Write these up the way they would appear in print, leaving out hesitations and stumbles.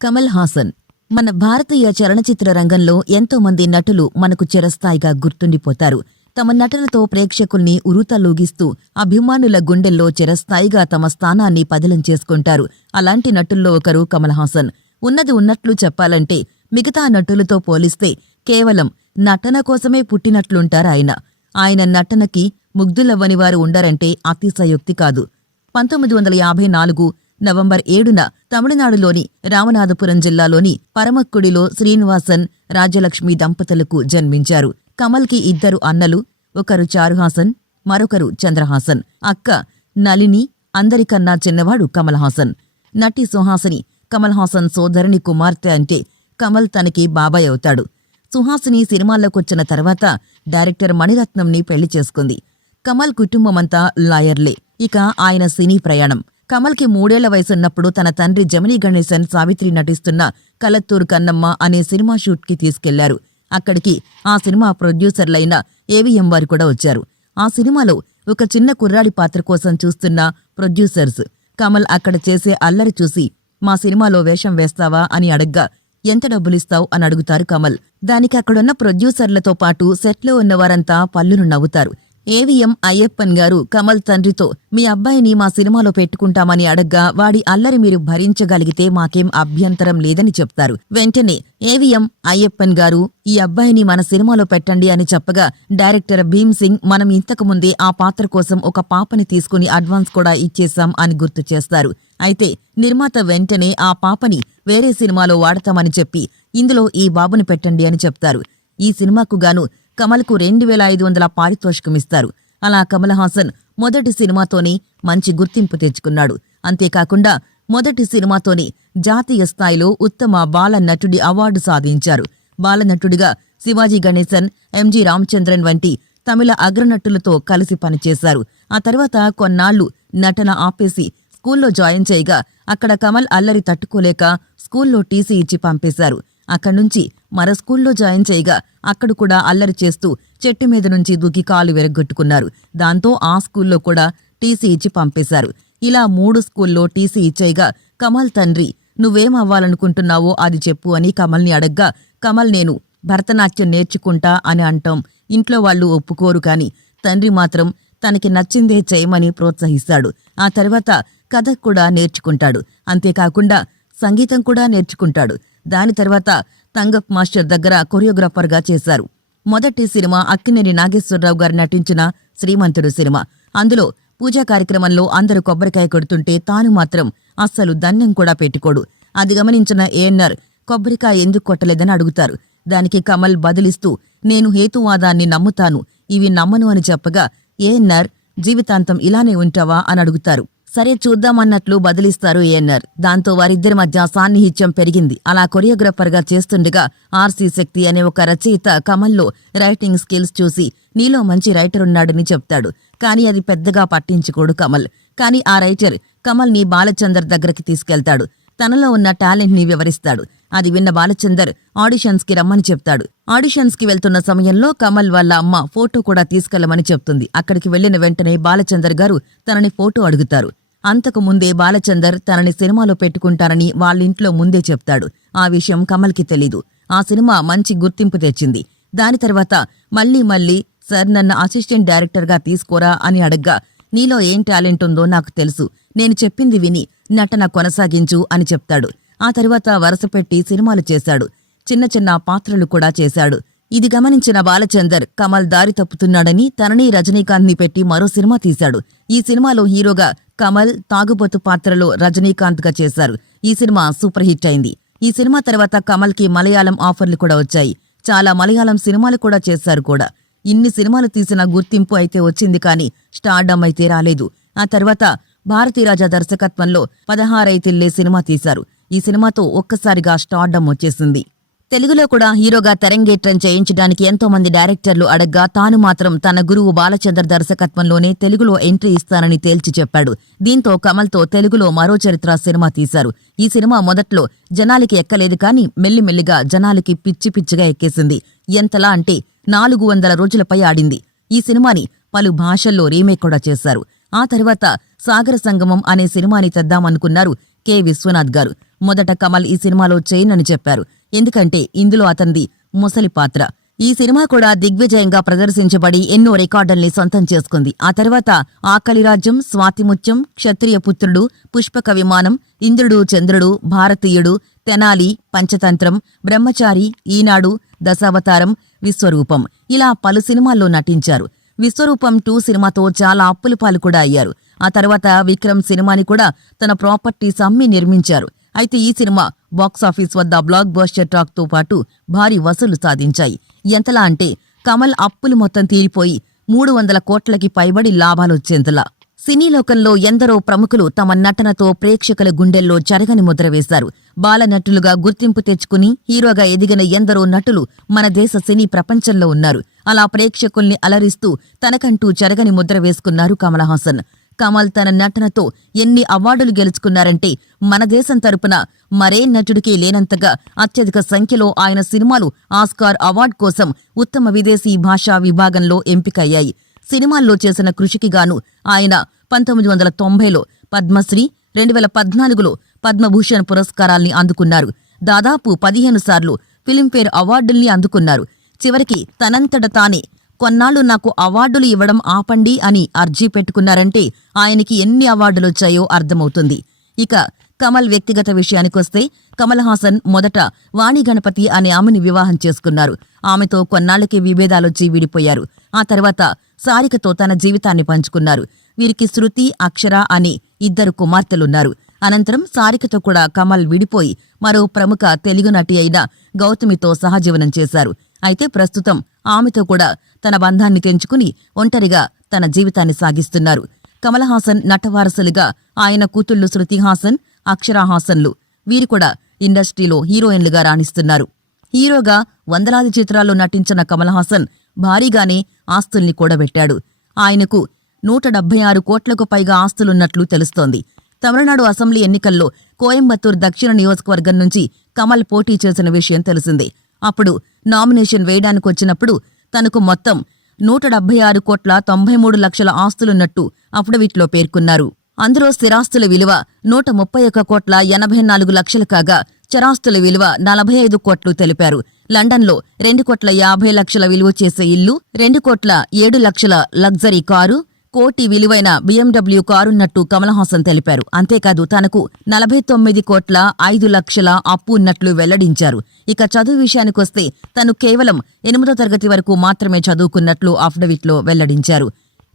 కమల్ హాసన్. మన భారతీయ చలనచిత్ర రంగంలో ఎంతో మంది నటులు మనకు చిరస్థాయిగా గుర్తుండిపోతారు. తమ నటనతో ప్రేక్షకుల్ని ఉరుతలూగిస్తూ అభిమానుల గుండెల్లో చిరస్థాయిగా తమ స్థానాన్ని పదిలం చేసుకుంటారు. అలాంటి నటుల్లో ఒకరు కమల్ హాసన్. ఉన్నది ఉన్నట్లు చెప్పాలంటే మిగతా నటులతో పోలిస్తే కేవలం నటన కోసమే పుట్టినట్లుంటారాయన. ఆయన నటనకి ముగ్ధులవ్వనివారు ఉండరంటే అతిశయోక్తి కాదు. 1954 నవంబర్ 7న తమిళనాడులోని రామనాథపురం జిల్లాలోని పరమక్కుడిలో శ్రీనివాసన్, రాజ్యలక్ష్మి దంపతులకు జన్మించారు. కమల్కి 2 అన్నలు. ఒకరు చారుహాసన్, మరొకరు చంద్రహాసన్. అక్క నళిని. అందరికన్నా చిన్నవాడు కమల్ హాసన్. నటి సుహాసిని కమల్ హాసన్ సోదరుని కుమార్తె. అంటే కమల్ తనకి బాబాయ్ అవుతాడు. సుహాసిని సినిమాల్లోకొచ్చిన తర్వాత డైరెక్టర్ మణిరత్నంని పెళ్లి చేసుకుంది. కమల్ కుటుంబమంతా లాయర్లే. ఇక ఆయన సినీ ప్రయాణం. కమల్కి 3 ఏళ్ల వయసున్నప్పుడు తన తండ్రి జమినీ గణేశన్, సావిత్రి నటిస్తున్న కలత్తూరు కన్నమ్మ అనే సినిమా షూట్కి తీసుకెళ్లారు. అక్కడికి ఆ సినిమా ప్రొడ్యూసర్లైన ఏవిఎం వారు కూడా వచ్చారు. ఆ సినిమాలో ఒక చిన్న కుర్రాడి పాత్ర కోసం చూస్తున్న ప్రొడ్యూసర్స్ కమల్ అక్కడ చేసే అల్లరి చూసి మా సినిమాలో వేషం వేస్తావా అని అడగ్గా ఎంత డబ్బులిస్తావు అని అడుగుతారు కమల్. దానికి అక్కడున్న ప్రొడ్యూసర్లతో పాటు సెట్లో ఉన్నవారంతా పళ్ళును నవ్వుతారు. ఏవిఎం అయ్యప్పన్ గారు కమల్ తండ్రితో మీ అబ్బాయిని మా సినిమాలో పెట్టుకుంటామని అడగ్గా వాడి అల్లరి మీరు భరించగలిగితే మాకేం అభ్యంతరం లేదని చెప్తారు. వెంటనే ఏవిఎం అయ్యప్పన్ గారు ఈ అబ్బాయిని మన సినిమాలో పెట్టండి అని చెప్పగా డైరెక్టర్ భీమ్ సింగ్ మనం ఇంతకుముందే ఆ పాత్ర కోసం ఒక పాపని తీసుకుని అడ్వాన్స్ కూడా ఇచ్చేశాం అని గుర్తు చేస్తారు. అయితే నిర్మాత వెంటనే ఆ పాపని వేరే సినిమాలో వాడతామని చెప్పి ఇందులో ఈ బాబుని పెట్టండి అని చెప్తారు. ఈ సినిమాకు గాను కమల్కు 2500 పారితోషికమిస్తారు. అలా కమల్ హాసన్ మొదటి సినిమాతోనే మంచి గుర్తింపు తెచ్చుకున్నాడు. అంతేకాకుండా మొదటి సినిమాతోనే జాతీయ స్థాయిలో ఉత్తమ బాల నటుడి అవార్డు సాధించారు. బాలనటుడిగా శివాజీ గణేశన్, ఎంజి రామచంద్రన్ వంటి తమిళ అగ్రనటులతో కలిసి పనిచేశారు. ఆ తర్వాత కొన్నాళ్లు నటన ఆపేసి స్కూల్లో జాయిన్ చేయగా అక్కడ కమల్ అల్లరి తట్టుకోలేక స్కూల్లో టీసీ ఇచ్చి పంపేశారు. అక్కడ్నుంచి మరో స్కూల్లో జాయిన్ చేయగా అక్కడ కూడా అల్లరి చేస్తూ చెట్టు మీద నుంచి దూకి కాలు విరగ్గొట్టుకున్నారు. దాంతో ఆ స్కూల్లో కూడా టీసీ ఇచ్చి పంపేశారు. ఇలా 3 స్కూల్లో టీసీ ఇచ్చేయగా కమల్ తండ్రి నువ్వేం అవ్వాలనుకుంటున్నావో అది చెప్పు అని కమల్ని అడగ్గా కమల్ నేను భరతనాట్యం నేర్చుకుంటా అని అంటాం. ఇంట్లో వాళ్ళు ఒప్పుకోరు కాని తండ్రి మాత్రం తనకి నచ్చిందే చేయమని ప్రోత్సహిస్తాడు. ఆ తర్వాత కథ కూడా నేర్చుకుంటాడు. అంతేకాకుండా సంగీతం కూడా నేర్చుకుంటాడు. దాని తర్వాత తంగప్ మాస్టర్ దగ్గర కొరియోగ్రాఫర్గా చేశారు. మొదటి సినిమా అక్కినేని నాగేశ్వరరావు గారు నటించిన శ్రీమంతుడు సినిమా. అందులో పూజా కార్యక్రమంలో అందరూ కొబ్బరికాయ కొడుతుంటే తాను మాత్రం అస్సలు దండం కూడా పెట్టుకోడు. అది గమనించిన ఏఎన్ఆర్ కొబ్బరికాయ ఎందుకు కొట్టలేదని అడుగుతారు. దానికి కమల్ బదులిస్తూ నేను హేతువాదాన్ని నమ్ముతాను, ఇవి నమ్మను అని చెప్పగా ఏఎన్ఆర్ జీవితాంతం ఇలానే ఉంటావా అని అడుగుతారు. సరే చూద్దామన్నట్లు బదిలిస్తారు ఏఎన్ఆర్. దాంతో వారిద్దరి మధ్య సాన్నిహిత్యం పెరిగింది. అలా కొరియోగ్రాఫర్గా చేస్తుండగా ఆర్సీ శక్తి అనే ఒక రచయిత కమల్లో రైటింగ్ స్కిల్స్ చూసి నీలో మంచి రైటర్ ఉన్నాడని చెప్తాడు. కానీ అది పెద్దగా పట్టించుకోడు కమల్. కానీ ఆ రైటర్ కమల్ని బాలచందర్ దగ్గరికి తీసుకెళ్తాడు. తనలో ఉన్న టాలెంట్ ని వివరిస్తాడు. అది విన్న బాలచందర్ ఆడిషన్స్ కి రమ్మని చెప్తాడు. ఆడిషన్స్ కి వెళ్తున్న సమయంలో కమల్ వాళ్ళ అమ్మ ఫోటో కూడా తీసుకెళ్లమని చెప్తుంది. అక్కడికి వెళ్లిన వెంటనే బాలచందర్ గారు తనని ఫోటో అడుగుతారు. అంతకు ముందే బాలచందర్ తనని సినిమాలో పెట్టుకుంటారని వాళ్ళింట్లో ముందే చెప్తాడు. ఆ విషయం కమల్కి తెలీదు. ఆ సినిమా మంచి గుర్తింపు తెచ్చింది. దాని తర్వాత మళ్ళీ సార్ నన్ను అసిస్టెంట్ డైరెక్టర్గా తీసుకోరా అని అడగ్గా నీలో ఏం టాలెంట్ ఉందో నాకు తెలుసు, నేను చెప్పింది విని నటన కొనసాగించు అని చెప్తాడు. ఆ తర్వాత వరుసపెట్టి సినిమాలు చేశాడు. చిన్న పాత్రలు కూడా చేశాడు. ఇది గమనించిన బాలచందర్ కమల్ దారి తప్పుతున్నాడని తనని రజనీకాంత్ ని పెట్టి మరో సినిమా తీశాడు. ఈ సినిమాలో హీరోగా కమల్ తాగుబోతు పాత్రలో రజనీకాంత్ గా చేశారు. ఈ సినిమా సూపర్ హిట్ అయింది. ఈ సినిమా తర్వాత కమల్ కి మలయాళం ఆఫర్లు కూడా వచ్చాయి. చాలా మలయాళం సినిమాలు కూడా చేశారు కూడా. ఇన్ని సినిమాలు తీసిన గుర్తింపు అయితే వచ్చింది కానీ స్టార్డమ్ అయితే రాలేదు. ఆ తర్వాత భారతీరాజా దర్శకత్వంలో 16 ఐతిల్లే సినిమా తీశారు. ఈ సినిమాతో ఒక్కసారిగా స్టార్డమ్ వచ్చేసింది. తెలుగులో కూడా హీరోగా తెరంగేట్రం చేయించడానికి ఎంతో మంది డైరెక్టర్లు అడగ్గా తాను మాత్రం తన గురువు బాలచందర్ దర్శకత్వంలోనే తెలుగులో ఎంట్రీ ఇస్తానని తేల్చి చెప్పాడు. దీంతో కమల్తో తెలుగులో మరో చరిత్ర సినిమా తీశారు. ఈ సినిమా మొదట్లో జనాలకి ఎక్కలేదు కానీ మెల్లిమెల్లిగా జనాలకి పిచ్చిగా ఎక్కేసింది. ఎంతలా అంటే 400 రోజులపై ఆడింది. ఈ సినిమాని పలు భాషల్లో రీమేక్ కూడా చేశారు. ఆ తర్వాత సాగర సంగమం అనే సినిమాని తెద్దామనుకున్నారు కె. విశ్వనాథ్ గారు. మొదట కమల్ ఈ సినిమాలో చేయనని చెప్పారు. ఎందుకంటే ఇందులో అతనిది ముసలి పాత్ర. ఈ సినిమా కూడా దిగ్విజయంగా ప్రదర్శించబడి ఎన్నో రికార్డుల్ని సొంతం చేసుకుంది. ఆ తర్వాత ఆకలిరాజ్యం, స్వాతిముత్యం, క్షత్రియ పుత్రుడు, పుష్పక విమానం, ఇంద్రుడు చంద్రుడు, భారతీయుడు, తెనాలి, పంచతంత్రం, బ్రహ్మచారి, ఈనాడు, దశావతారం, విశ్వరూపం ఇలా పలు సినిమాల్లో నటించారు. విశ్వరూపం 2 సినిమాతో చాలా అప్పుల పాలు కూడా అయ్యారు. ఆ తర్వాత విక్రమ్ సినిమాని కూడా తన ప్రాపర్టీస్ అమ్మి నిర్మించారు. అయితే ఈ సినిమా బాక్సాఫీస్ వద్ద బ్లాక్ బస్టర్ టాక్ తో పాటు భారీ వసూలు సాధించాయి. ఎంతలా అంటే కమల్ అప్పులు మొత్తం తీరిపోయి 300 కోట్లకి పైబడి లాభాలొచ్చేంతలా. సినీ లోకంలో ఎందరో ప్రముఖులు తమ నటనతో ప్రేక్షకుల గుండెల్లో చెరగని ముద్ర వేశారు. బాలనటులుగా గుర్తింపు తెచ్చుకుని హీరోగా ఎదిగిన ఎందరో నటులు మన దేశ సినీ ప్రపంచంలో ఉన్నారు. అలా ప్రేక్షకుల్ని అలరిస్తూ తనకంటూ చెరగని ముద్ర వేసుకున్నారు కమల్ హాసన్. కమల్ తన నటనతో ఎన్ని అవార్డులు గెలుచుకున్నారంటే మన దేశం తరపున మరే నటుడికి లేనంతగా అత్యధిక సంఖ్యలో ఆయన సినిమాలు ఆస్కార్ అవార్డు కోసం ఉత్తమ విదేశీ భాషా విభాగంలో ఎంపికయ్యాయి. సినిమాల్లో చేసిన కృషికి గాను ఆయన 1990లో పద్మశ్రీ, 2014లో పద్మభూషణ్ పురస్కారాల్ని అందుకున్నారు. దాదాపు 15 సార్లు ఫిలింఫేర్ అవార్డుల్ని అందుకున్నారు. చివరికి తనంతట తానే కొన్నాళ్లు నాకు అవార్డులు ఇవ్వడం ఆపండి అని అర్జీ పెట్టుకున్నారంటే ఆయనకి ఎన్ని అవార్డులొచ్చాయో అర్థమవుతుంది. ఇక కమల్ వ్యక్తిగత విషయానికొస్తే కమల్ హాసన్ మొదట వాణి గణపతి అనే ఆమెను వివాహం చేసుకున్నారు. ఆమెతో కొన్నాళ్లకి విభేదాలొచ్చి విడిపోయారు. ఆ తర్వాత సారికతో తన జీవితాన్ని పంచుకున్నారు. వీరికి శృతి, అక్షర అని 2 కుమార్తెలున్నారు. అనంతరం సారికతో కూడా కమల్ విడిపోయి మరో ప్రముఖ తెలుగు నటి అయిన గౌతమితో సహజీవనం చేశారు. అయితే ప్రస్తుతం ఆమెతో కూడా తన బంధాన్ని తెంచుకుని ఒంటరిగా తన జీవితాన్ని సాగిస్తున్నారు. కమల్ హాసన్ నటవారసులుగా ఆయన కూతుళ్లు శృతి హాసన్, అక్షరా హాసన్లు. వీరు కూడా ఇండస్ట్రీలో హీరోయిన్లుగా రాణిస్తున్నారు. హీరోగా వందలాది చిత్రాల్లో నటించిన కమల్ హాసన్ భారీగానే ఆస్తుల్ని కూడబెట్టాడు. ఆయనకు 176 కోట్లకు పైగా ఆస్తులున్నట్లు తెలుస్తోంది. తమిళనాడు అసెంబ్లీ ఎన్నికల్లో కోయంబత్తూర్ దక్షిణ నియోజకవర్గం నుంచి కమల్ పోటీ చేసిన విషయం తెలిసిందే. అప్పుడు నామినేషన్ వేయడానికొచ్చినప్పుడు తనకు మొత్తం 176 కోట్ల 93 లక్షల ఆస్తులున్నట్టు అఫిడవిట్లో పేర్కొన్నారు. అందులో స్థిరాస్తుల విలువ 131 కోట్ల 84 లక్షలు కాగా చరాస్తుల విలువ 45 కోట్లు తెలిపారు. లండన్లో 2 కోట్ల 50 లక్షల విలువ చేసే ఇల్లు, 2 కోట్ల 7 లక్షల లగ్జరీ కారు, కోటి విలువైన BMW కారున్నట్టు కమల్ హాసన్ తెలిపారు. అంతేకాదు తనకు 49 కోట్ల 5 లక్షల అప్పు ఉన్నట్లు వెల్లడించారు. ఇక చదువు విషయానికొస్తే తను కేవలం 8వ తరగతి వరకు మాత్రమే చదువుకున్నట్లు అఫిడవిట్లో వెల్లడించారు.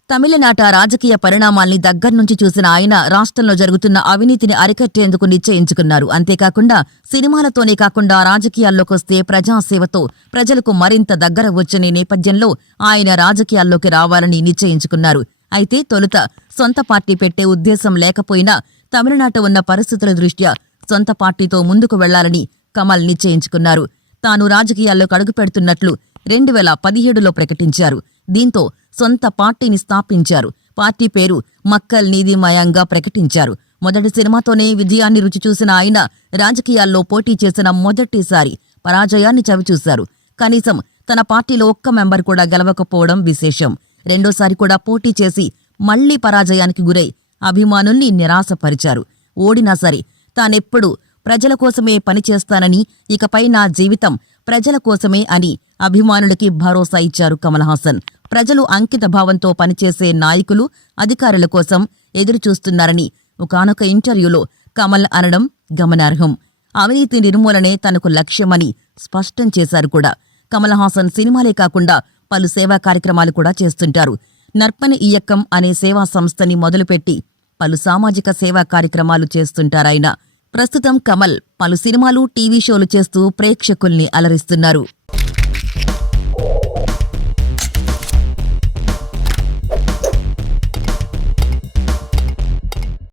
తమిళనాట రాజకీయ పరిణామాల్ని దగ్గర్నుంచి చూసిన ఆయన రాష్ట్రంలో జరుగుతున్న అవినీతిని అరికట్టేందుకు నిశ్చయించుకున్నారు. అంతేకాకుండా సినిమాలతోనే కాకుండా రాజకీయాల్లోకొస్తే ప్రజాసేవతో ప్రజలకు మరింత దగ్గర వచ్చనే నేపథ్యంలో ఆయన రాజకీయాల్లోకి రావాలని నిశ్చయించుకున్నారు. అయితే తొలుత సొంత పార్టీ పెట్టే ఉద్దేశం లేకపోయినా తమిళనాట ఉన్న పరిస్థితుల దృష్ట్యా సొంత పార్టీతో ముందుకు వెళ్లాలని కమల్ నిశ్చయించుకున్నారు. తాను రాజకీయాల్లోకి అడుగుపెడుతున్నట్లు 2017లో ప్రకటించారు. దీంతో సొంత పార్టీని స్థాపించారు. పార్టీ పేరు మక్కల్ నీదిమయంగా ప్రకటించారు. మొదటి సినిమాతోనే విజయాన్ని రుచిచూసిన ఆయన రాజకీయాల్లో పోటీ చేసిన మొదటిసారి పరాజయాన్ని చవిచూశారు. కనీసం తన పార్టీలో ఒక్క మెంబర్ కూడా గెలవకపోవడం విశేషం. రెండోసారి కూడా పోటీ చేసి మళ్లీ పరాజయానికి గురై అభిమానుల్ని నిరాశపరిచారు. ఓడినా సరే తానెప్పుడు ప్రజల కోసమే పనిచేస్తానని, ఇకపై నా జీవితం ప్రజల కోసమే అని అభిమానులకి భరోసా ఇచ్చారు కమల్ హాసన్. ప్రజలు అంకిత భావంతో పనిచేసే నాయకులు, అధికారుల కోసం ఎదురుచూస్తున్నారని ఒకానొక ఇంటర్వ్యూలో కమల్ అనడం గమనార్హం. అవినీతి నిర్మూలనే తనకు లక్ష్యమని స్పష్టం చేశారు కూడా. కమల్ హాసన్ సినిమాలే కాకుండా పలు సేవా కార్యక్రమాలు కూడా చేస్తుంటారు. నర్పణ ఇయక్కం అనే సేవా సంస్థని మొదలుపెట్టి పలు సామాజిక సేవా కార్యక్రమాలు చేస్తుంటారాయన. ప్రస్తుతం కమల్ పలు సినిమాలు, టీవీ షోలు చేస్తూ ప్రేక్షకుల్ని అలరిస్తున్నారు.